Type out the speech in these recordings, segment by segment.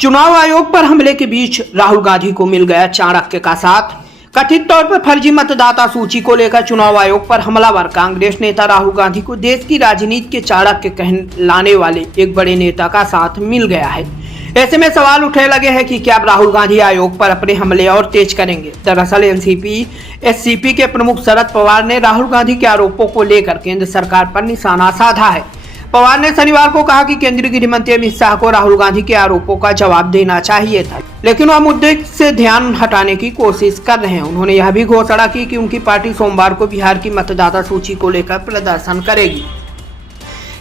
चुनाव आयोग पर हमले के बीच राहुल गांधी को मिल गया चाणक्य का साथ। कथित तौर पर फर्जी मतदाता सूची को लेकर चुनाव आयोग पर हमलावर कांग्रेस नेता राहुल गांधी को देश की राजनीति के चाणक्य कहलाने वाले एक बड़े नेता का साथ मिल गया है। ऐसे में सवाल उठने लगे हैं कि क्या अब राहुल गांधी आयोग पर अपने हमले और तेज करेंगे। दरअसल एनसीपी के प्रमुख शरद पवार ने राहुल गांधी के आरोपों को लेकर केंद्र सरकार पर निशाना साधा है। पवार ने शनिवार को कहा कि केंद्रीय गृह मंत्री अमित शाह को राहुल गांधी के आरोपों का जवाब देना चाहिए था, लेकिन वह मुद्दे से ध्यान हटाने की कोशिश कर रहे हैं। उन्होंने यह भी घोषणा की कि उनकी पार्टी सोमवार को बिहार की मतदाता सूची को लेकर प्रदर्शन करेगी,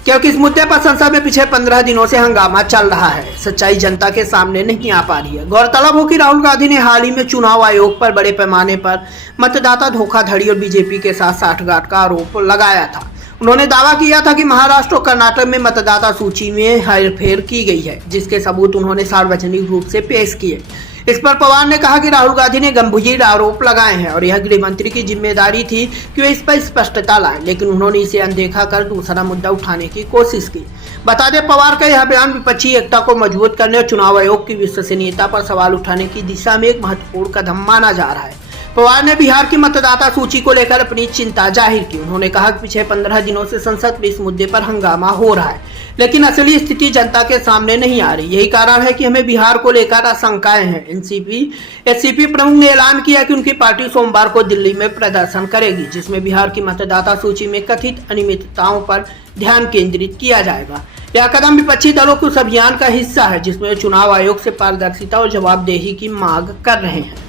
क्योंकि इस मुद्दे पर संसद में पिछले 15 दिनों से हंगामा चल रहा है। सच्चाई जनता के सामने नहीं आ पा रही है। गौरतलब हो कि राहुल गांधी ने हाल ही में चुनाव आयोग पर बड़े पैमाने पर मतदाता धोखाधड़ी और बीजेपी के साथ साठगांठ का आरोप लगाया था। उन्होंने दावा किया था कि महाराष्ट्र और कर्नाटक में मतदाता सूची में हेरफेर की गई है, जिसके सबूत उन्होंने सार्वजनिक रूप से पेश किए। इस पर पवार ने कहा कि राहुल गांधी ने गंभीर आरोप लगाए हैं और यह गृह मंत्री की जिम्मेदारी थी कि वे इस पर स्पष्टता लाएं, लेकिन उन्होंने इसे अनदेखा कर दूसरा मुद्दा उठाने की कोशिश की। बता दें, पवार का यह बयान विपक्षी एकता को मजबूत करने और चुनाव आयोग की विश्वसनीयता पर सवाल उठाने की दिशा में एक महत्वपूर्ण कदम माना जा रहा है। पवार ने बिहार की मतदाता सूची को लेकर अपनी चिंता जाहिर की। उन्होंने कहा कि पिछले 15 दिनों से संसद में इस मुद्दे पर हंगामा हो रहा है, लेकिन असली स्थिति जनता के सामने नहीं आ रही। यही कारण है कि हमें बिहार को लेकर आशंकाएं हैं। एनसीपी प्रमुख ने ऐलान किया कि उनकी पार्टी सोमवार को दिल्ली में प्रदर्शन करेगी, जिसमें बिहार की मतदाता सूची में कथित अनियमितताओं पर ध्यान केंद्रित किया जाएगा। यह कदम विपक्षी दलों के उस अभियान का हिस्सा है जिसमें चुनाव आयोग से पारदर्शिता और जवाबदेही की मांग कर रहे हैं।